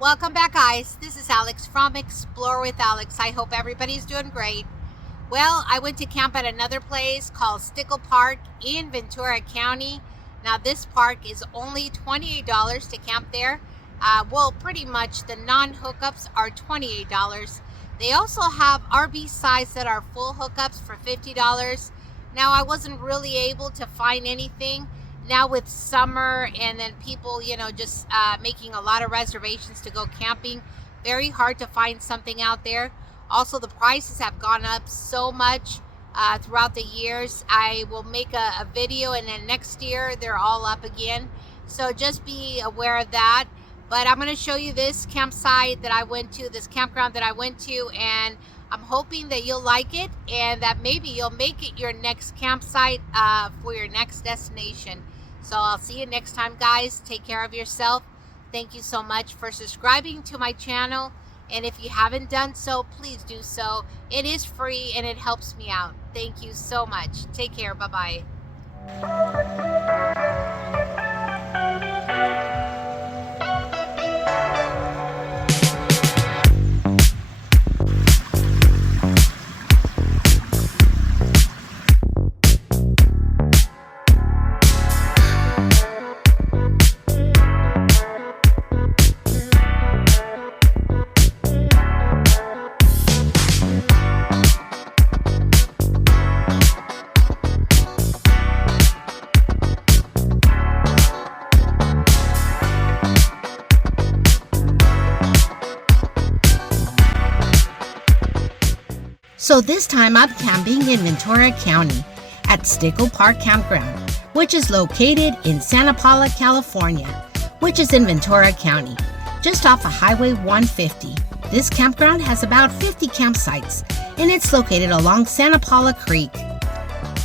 Welcome back, guys. This is Alex from Explore with Alex. I hope everybody's doing great. Well, I went to camp at another place called Steckel Park in Ventura County. Now, this park is only $28 to camp there. Well, pretty much the non-hookups are $28. They also have RV sites that are full hookups for $50. Now, I wasn't really able to find anything. Now with summer and then people, just making a lot of reservations to go camping, very hard to find something out there. Also, the prices have gone up so much throughout the years. I will make a video, and then next year they're all up again. So just be aware of that. But I'm going to show you this campsite that I went to, this campground that I went to, and I'm hoping that you'll like it and that maybe you'll make it your next campsite for your next destination. So I'll see you next time, guys. Take care of yourself. Thank you so much for subscribing to my channel. And if you haven't done so, please do so. It is free and it helps me out. Thank you so much. Take care. Bye-bye. So this time I'm camping in Ventura County at Steckel Park Campground, which is located in Santa Paula, California, which is in Ventura County, just off of Highway 150. This campground has about 50 campsites, and it's located along Santa Paula Creek.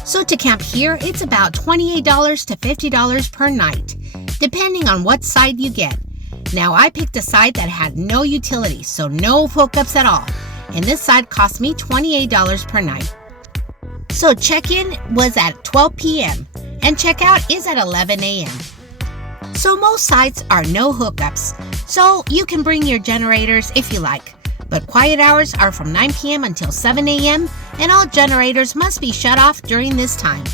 So to camp here, it's about $28 to $50 per night, depending on what site you get. Now I picked a site that had no utilities, so no hookups at all. And this side cost me $28 per night. So check-in was at 12 p.m. and check-out is at 11 a.m. So most sites are no hookups, so you can bring your generators if you like. But quiet hours are from 9 p.m. until 7 a.m. and all generators must be shut off during this time.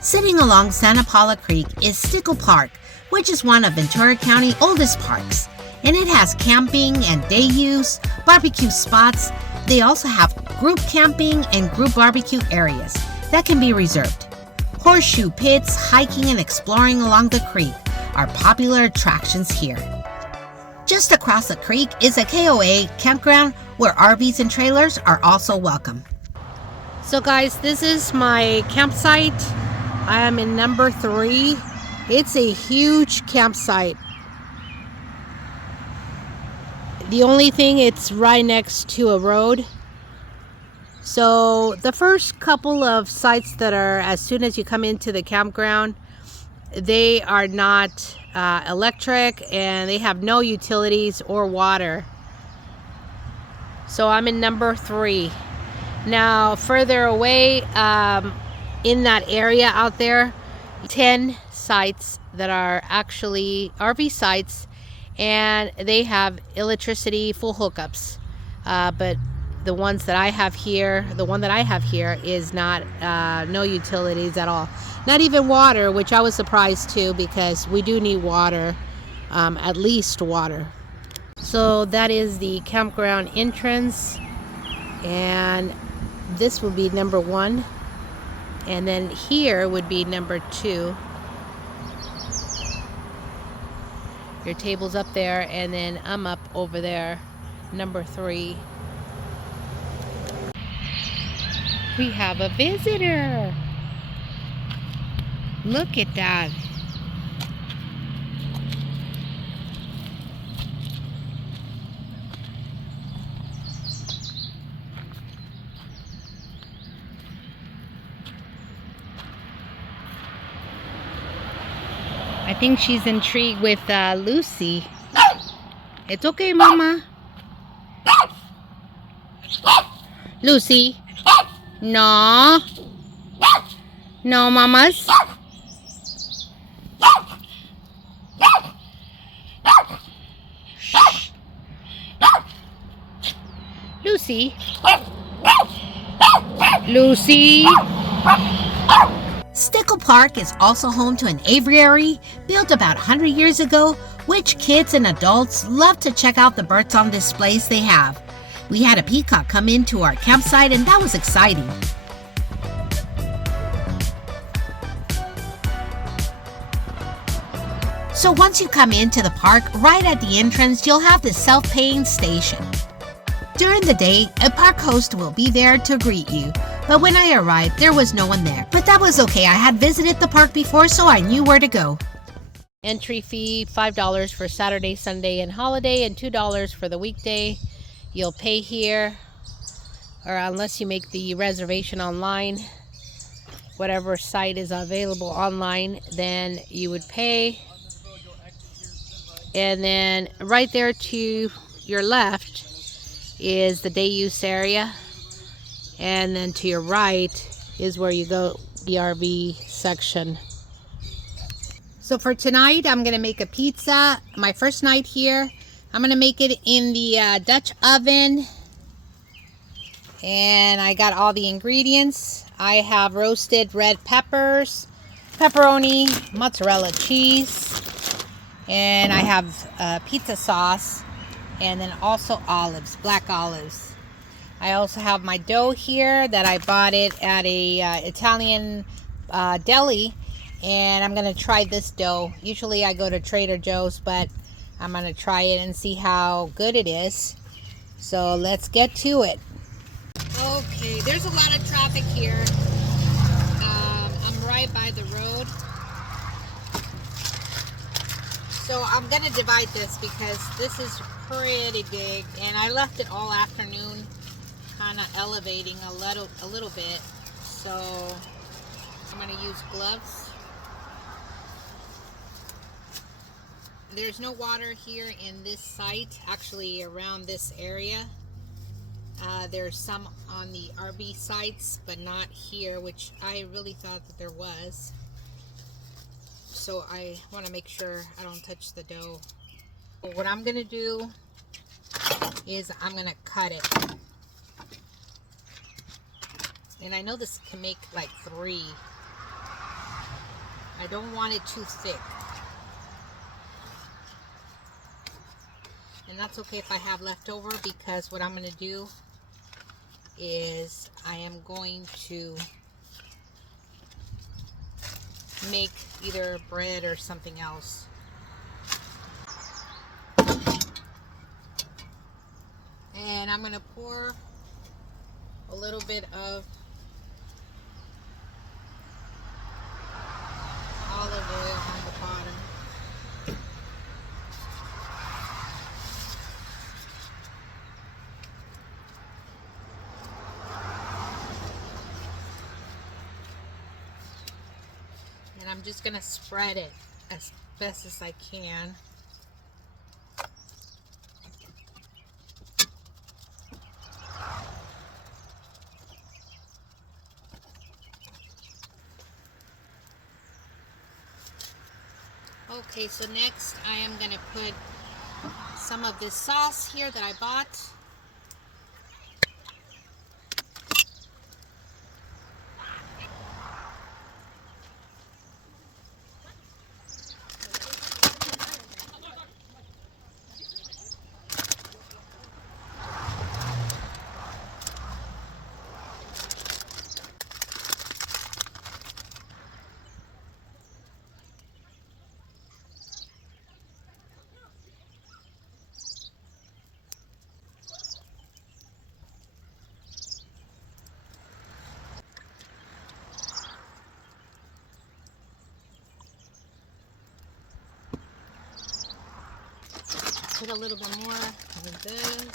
Sitting along Santa Paula Creek is Steckel Park, which is one of Ventura County's oldest parks. And it has camping and day use, barbecue spots. They also have group camping and group barbecue areas that can be reserved. Horseshoe pits, hiking and exploring along the creek are popular attractions here. Just across the creek is a KOA campground where RVs and trailers are also welcome. So guys, this is my campsite. I am in number 3. It's a huge campsite. The only thing, it's right next to a road. So the first couple of sites that are, as soon as you come into the campground, they are not electric and they have no utilities or water. So I'm in number 3. Now further away, in that area out there, 10 sites that are actually RV sites, and they have electricity, full hookups. But the ones that I have here, the one that I have here is not, no utilities at all. Not even water, which I was surprised too, because we do need water, at least water. So that is the campground entrance, and this would be number 1. And then here would be number 2. Your table's up there, and then I'm up over there, number 3. We have a visitor. Look at that. I think she's intrigued with Lucy. It's okay, Mama. Lucy. No. No, Mamas. Shh. Lucy. Lucy. Steckel Park is also home to an aviary built about 100 years ago, which kids and adults love to check out the birds on displays they have. We had a peacock come into our campsite, and that was exciting. So once you come into the park, right at the entrance, you'll have this self-paying station. During the day, a park host will be there to greet you, but when I arrived, there was no one there. But that was okay. I had visited the park before, so I knew where to go. Entry fee, $5 for Saturday, Sunday, and holiday, and $2 for the weekday. You'll pay here, or unless you make the reservation online, whatever site is available online, then you would pay. And then right there to your left is the day use area, and then to your right is where you go, the RV section. So for tonight, I'm gonna make a pizza. My first night here, I'm gonna make it in the Dutch oven, and I got all the ingredients. I have roasted red peppers, pepperoni, mozzarella cheese, and I have pizza sauce, and then also olives, black olives. I also have my dough here that I bought it at a Italian deli, and I'm gonna try this dough. Usually I go to Trader Joe's, but I'm gonna try it and see how good it is. So let's get to it. Okay, there's a lot of traffic here. I'm right by the road. So I'm gonna divide this because this is pretty big, and I left it all afternoon kind of elevating a little bit. So I'm gonna use gloves. There's no water here in this site, actually around this area. There's some on the RV sites, but not here, which I really thought that there was. So I want to make sure I don't touch the dough. What I'm going to do is I'm going to cut it. And I know this can make like 3. I don't want it too thick. And that's okay if I have leftover, because what I'm going to do is I am going to make either bread or something else. And I'm going to pour a little bit of olive oil on the bottom. And I'm just going to spread it as best as I can. Okay, so next I am going to put some of this sauce here that I bought. Put a little bit more of this.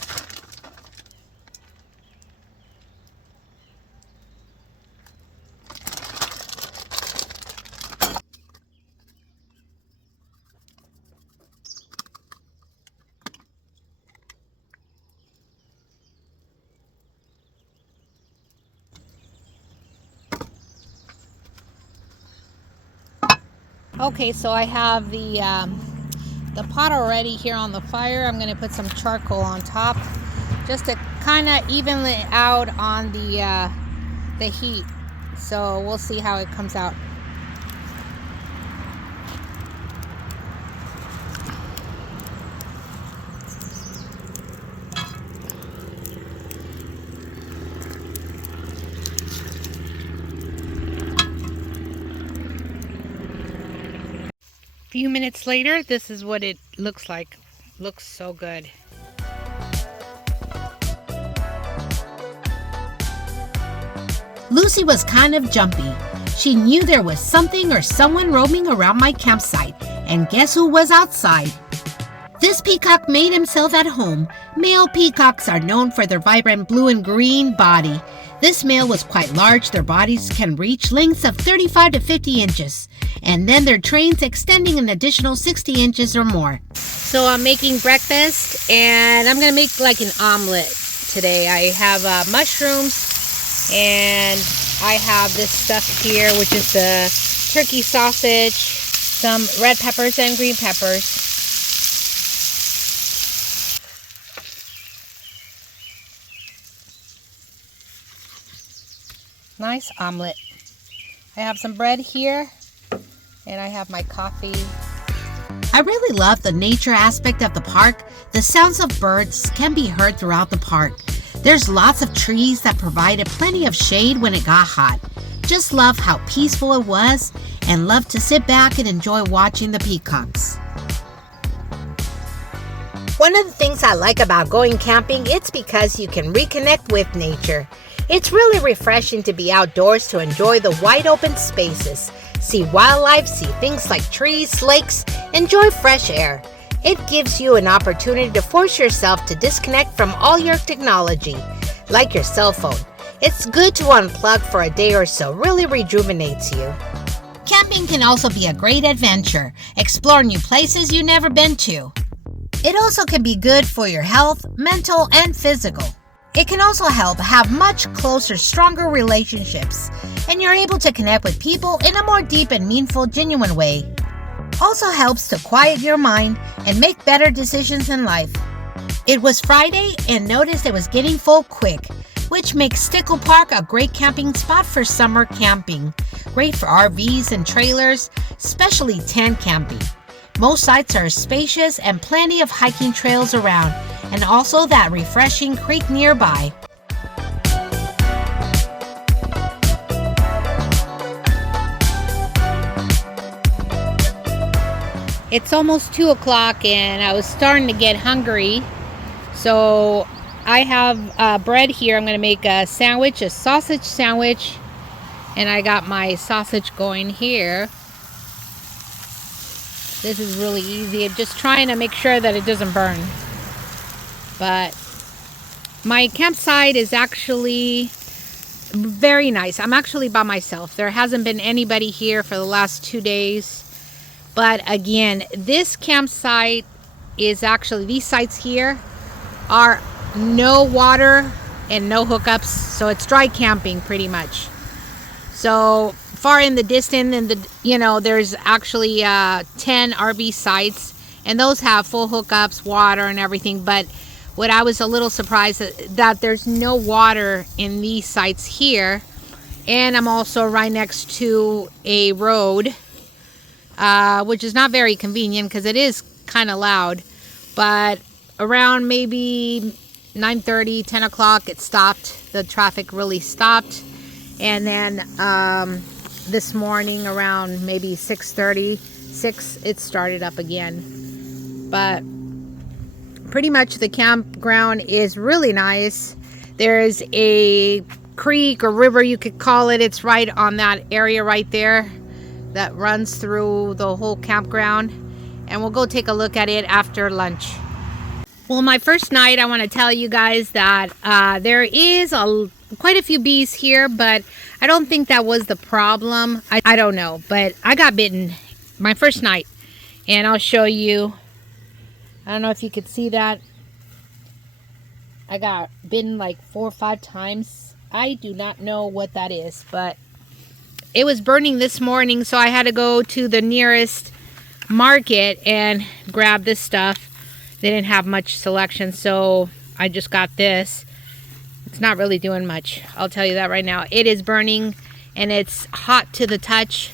Okay, so I have the pot already here on the fire. I'm going to put some charcoal on top just to kind of even it out on the heat. So we'll see how it comes out. A few minutes later, this is what it looks like. Looks so good. Lucy was kind of jumpy. She knew there was something or someone roaming around my campsite, and guess who was outside? This peacock made himself at home. Male peacocks are known for their vibrant blue and green body. This male was quite large. Their bodies can reach lengths of 35 to 50 inches, and then their trains extending an additional 60 inches or more. So I'm making breakfast, and I'm gonna make like an omelet today. I have mushrooms, and I have this stuff here, which is the turkey sausage, some red peppers and green peppers. Nice omelet. I have some bread here, and I have my coffee. I really love the nature aspect of the park. The sounds of birds can be heard throughout the park. There's lots of trees that provided plenty of shade when it got hot. Just love how peaceful it was, and love to sit back and enjoy watching the peacocks. One of the things I like about going camping, it's because you can reconnect with nature. It's really refreshing to be outdoors to enjoy the wide open spaces, see wildlife, see things like trees, lakes, enjoy fresh air. It gives you an opportunity to force yourself to disconnect from all your technology, like your cell phone. It's good to unplug for a day or so, really rejuvenates you. Camping can also be a great adventure, explore new places you've never been to. It also can be good for your health, mental and physical. It can also help have much closer, stronger relationships, and you're able to connect with people in a more deep and meaningful, genuine way. Also helps to quiet your mind and make better decisions in life. It was Friday and noticed it was getting full quick, which makes Steckel Park a great camping spot for summer camping. Great for RVs and trailers, especially tent camping. Most sites are spacious and plenty of hiking trails around, and also that refreshing creek nearby. It's almost 2 o'clock and I was starting to get hungry. So I have bread here. I'm going to make a sandwich, a sausage sandwich. And I got my sausage going here. This is really easy. I'm just trying to make sure that it doesn't burn. But my campsite is actually very nice. I'm actually by myself. There hasn't been anybody here for the last 2 days. But again, this campsite is actually, these sites here are no water and no hookups. So it's dry camping pretty much. So far in the distance, and there's actually 10 RV sites, and those have full hookups, water and everything. But what I was a little surprised that there's no water in these sites here. And I'm also right next to a road, which is not very convenient because it is kind of loud. But around maybe 9:30, 10 o'clock, it stopped. The traffic really stopped. And then this morning around maybe 6:30, it started up again. But pretty much the campground is really nice. There's a creek or river, you could call it. It's right on that area right there that runs through the whole campground. And we'll go take a look at it after lunch. Well, my first night, I want to tell you guys that there is quite a few bees here, but I don't think that was the problem. I don't know, but I got bitten my first night, and I'll show you. I don't know if you could see that. I got bitten like 4 or 5 times. I do not know what that is, but it was burning this morning, so I had to go to the nearest market and grab this stuff. They didn't have much selection, so I just got this. It's not really doing much. I'll tell you that right now. It is burning and it's hot to the touch.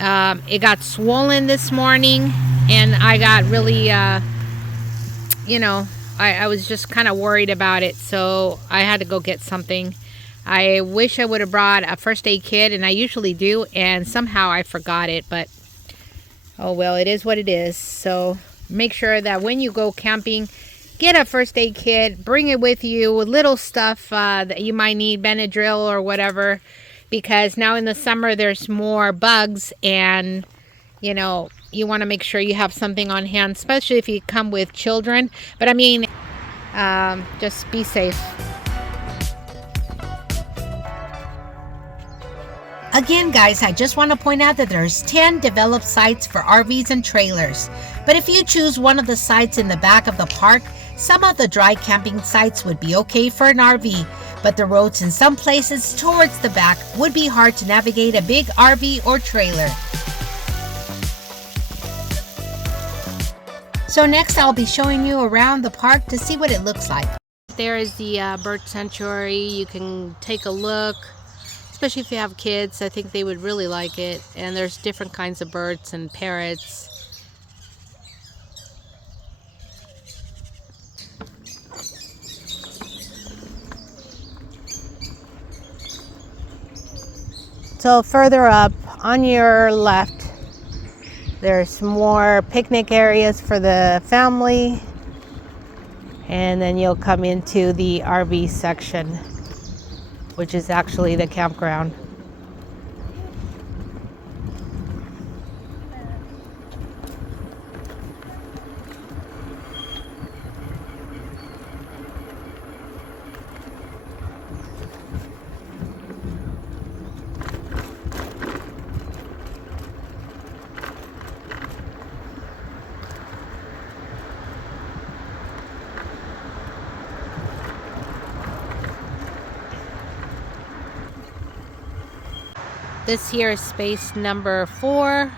It got swollen this morning and I got really, you know, I was just kind of worried about it. So I had to go get something. I wish I would have brought a first aid kit, and I usually do, and somehow I forgot it, but oh well, it is what it is. So make sure that when you go camping, get a first aid kit, bring it with you, little stuff that you might need, Benadryl or whatever, because now in the summer there's more bugs, and you know, you want to make sure you have something on hand, especially if you come with children. But I mean, just be safe. Again, guys, I just want to point out that there's 10 developed sites for RVs and trailers. But if you choose one of the sites in the back of the park, some of the dry camping sites would be okay for an RV, but the roads in some places towards the back would be hard to navigate a big RV or trailer. So next I'll be showing you around the park to see what it looks like. There is the bird sanctuary. You can take a look. Especially if you have kids, I think they would really like it. And there's different kinds of birds and parrots. So further up on your left, there's more picnic areas for the family. And then you'll come into the RV section, which is actually the campground. This here is space number 4.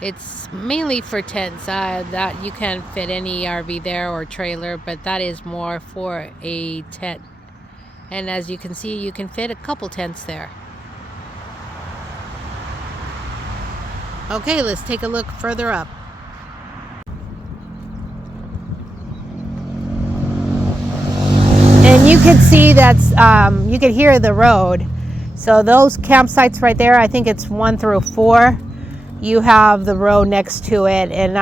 It's mainly for tents. That you can fit any RV there or trailer, but that is more for a tent. And as you can see, you can fit a couple tents there. Okay, let's take a look further up. And you can see that's, you can hear the road. So those campsites right there, I think it's 1 through 4. You have the road next to it, and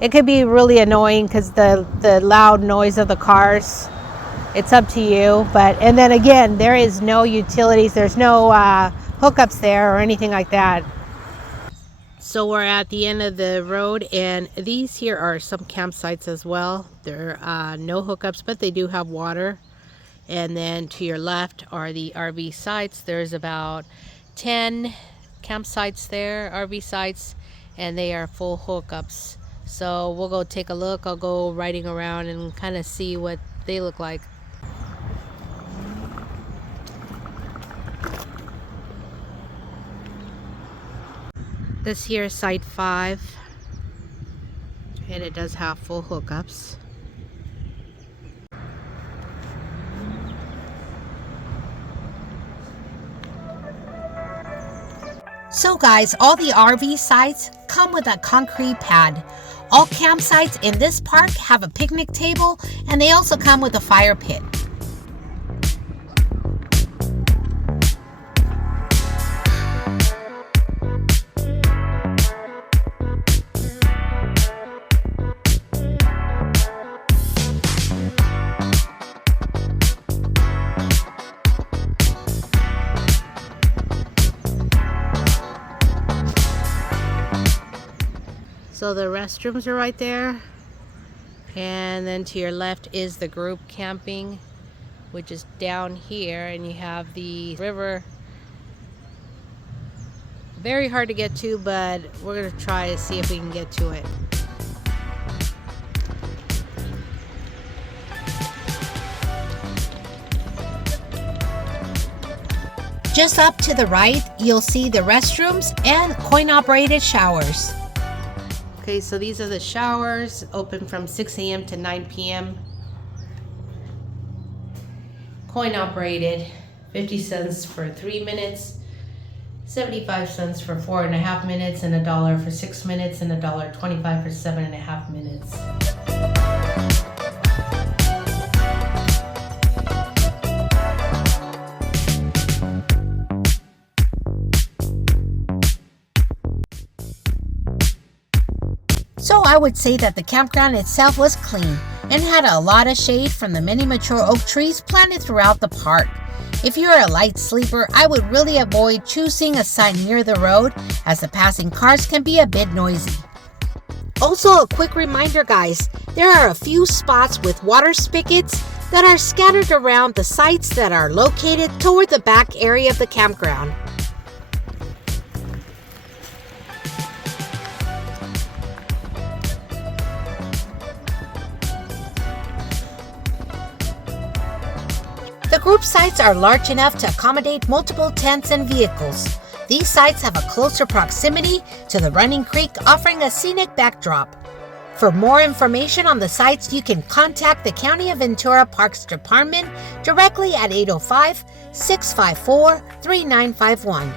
it could be really annoying because the loud noise of the cars. It's up to you. And then again, there is no utilities. There's no hookups there or anything like that. So we're at the end of the road, and these here are some campsites as well. There are no hookups, but they do have water. And then to your left are the RV sites. There's about 10 campsites there, RV sites, and they are full hookups. So we'll go take a look. I'll go riding around and kind of see what they look like. This here is site 5, and it does have full hookups. So guys, all the RV sites come with a concrete pad. All campsites in this park have a picnic table, and they also come with a fire pit. So the restrooms are right there, and then to your left is the group camping, which is down here, and you have the river. Very hard to get to, but we're going to try to see if we can get to it. Just up to the right, you'll see the restrooms and coin-operated showers. Okay, so these are the showers, open from 6 a.m. to 9 p.m. coin operated, 50 cents for 3 minutes, 75 cents for 4.5 minutes, and $1 for 6 minutes, and $1.25 for 7.5 minutes. So I would say that the campground itself was clean and had a lot of shade from the many mature oak trees planted throughout the park. If you're a light sleeper, I would really avoid choosing a site near the road, as the passing cars can be a bit noisy. Also, a quick reminder guys, there are a few spots with water spigots that are scattered around the sites that are located toward the back area of the campground. The group sites are large enough to accommodate multiple tents and vehicles. These sites have a closer proximity to the running creek, offering a scenic backdrop. For more information on the sites, you can contact the County of Ventura Parks Department directly at 805-654-3951.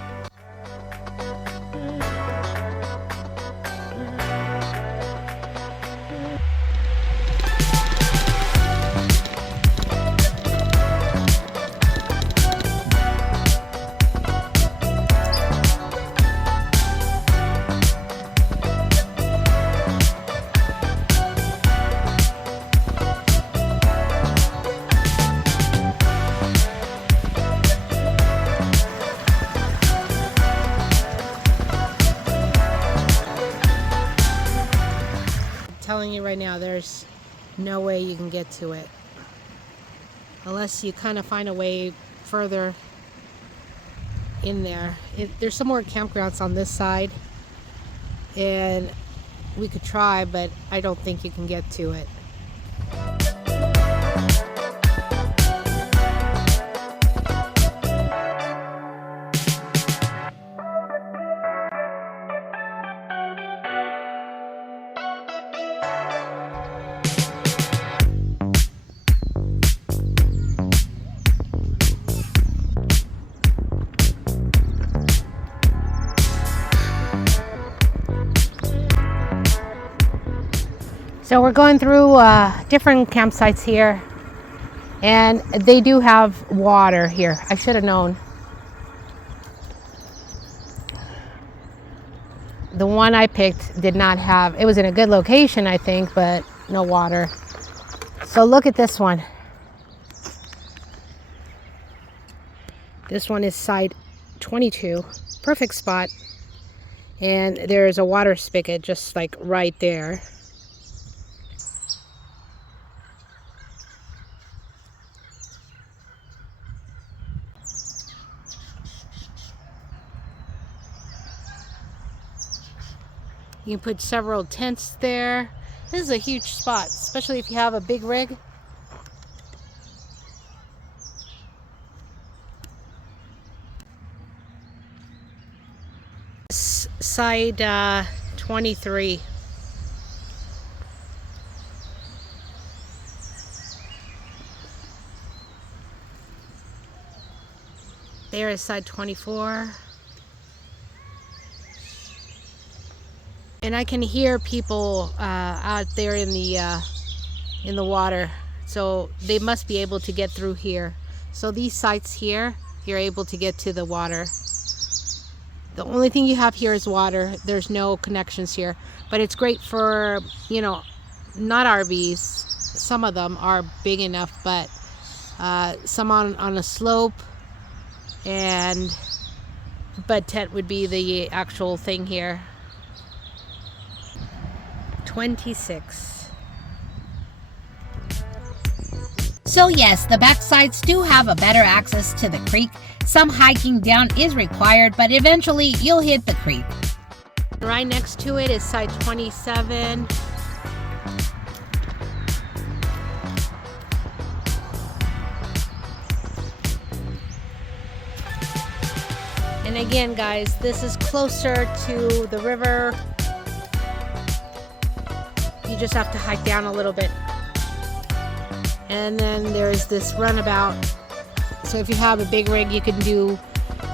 Telling you right now, there's no way you can get to it unless you kind of find a way further in there. There's some more campgrounds on this side, and we could try, but I don't think you can get to it. So we're going through different campsites here, and they do have water here. I should have known. The one I picked did not have, it was in a good location I think, but no water. So look at this one. This one is site 22, perfect spot. And there's a water spigot just like right there. You can put several tents there. This is a huge spot, especially if you have a big rig. Side 23. There is side 24. And I can hear people out there in the water, so they must be able to get through here. So these sites here, you're able to get to the water. The only thing you have here is water. There's no connections here, but it's great for, you know, not RVs. Some of them are big enough, but some on a slope, but tent would be the actual thing here. 26. So yes, the backsides do have a better access to the creek. Some hiking down is required, but eventually you'll hit the creek. Right next to it is site 27. And again, guys, this is closer to the river. You just have to hike down a little bit. And then there's this runabout So if you have a big rig, you can do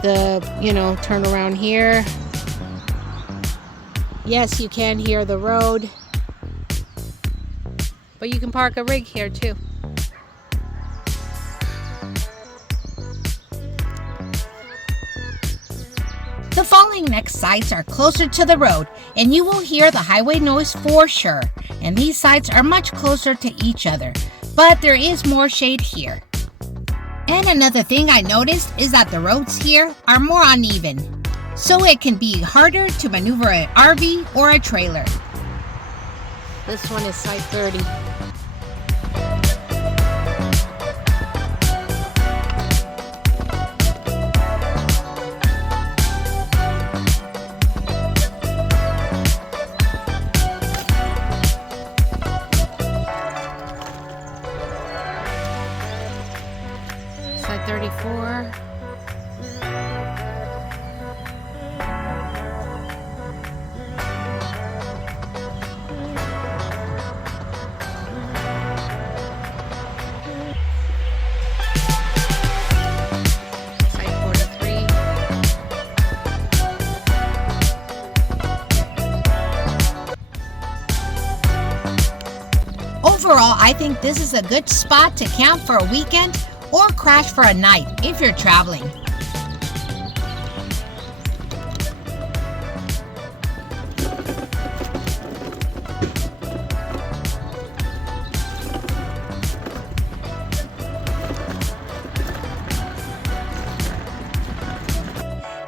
the, turn around here. Yes, you can hear the road, but you can park a rig here too. The following next sites are closer to the road, and you will hear the highway noise for sure. And these sites are much closer to each other, but there is more shade here. And another thing I noticed is that the roads here are more uneven, so it can be harder to maneuver an RV or a trailer. This one is site 30. Site 34. Site 43. Overall, I think this is a good spot to camp for a weekend or crash for a night if you're traveling.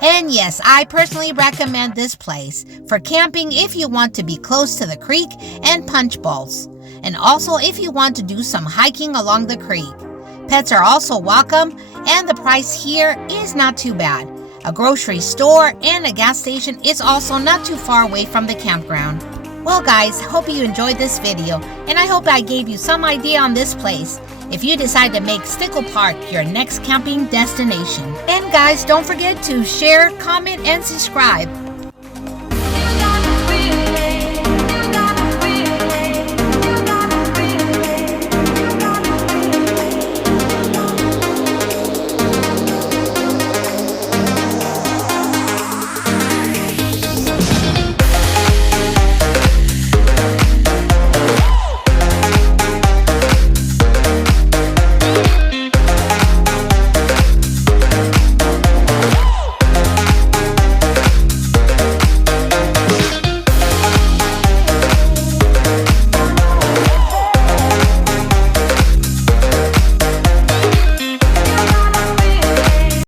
And yes, I personally recommend this place for camping if you want to be close to the creek and punch bowls, and also if you want to do some hiking along the creek. Pets are also welcome, and the price here is not too bad. A grocery store and a gas station is also not too far away from the campground. Well guys, hope you enjoyed this video, and I hope I gave you some idea on this place if you decide to make Steckel Park your next camping destination. And guys, don't forget to share, comment, and subscribe.